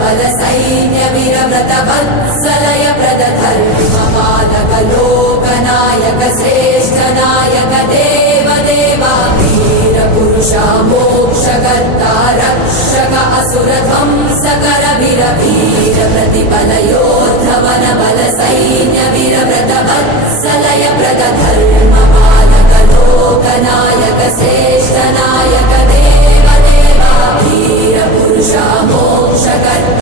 बल सैन्य वीरव्रत वत्सलय प्रद धर्म पालक लोकनायक श्रेष्ठ नायक देव देवा वीर पुरुषा मोक्षकर्ता रक्षक असुर ध्वंसकर वीर वीर प्रतिबल योद्धवन बल सैन्य वीरव्रत वत्सलय प्रद धर्म पालक लोकनायक श्रेष्ठ नायक देव देवा वीर पुरुषा मोक्षकर्ता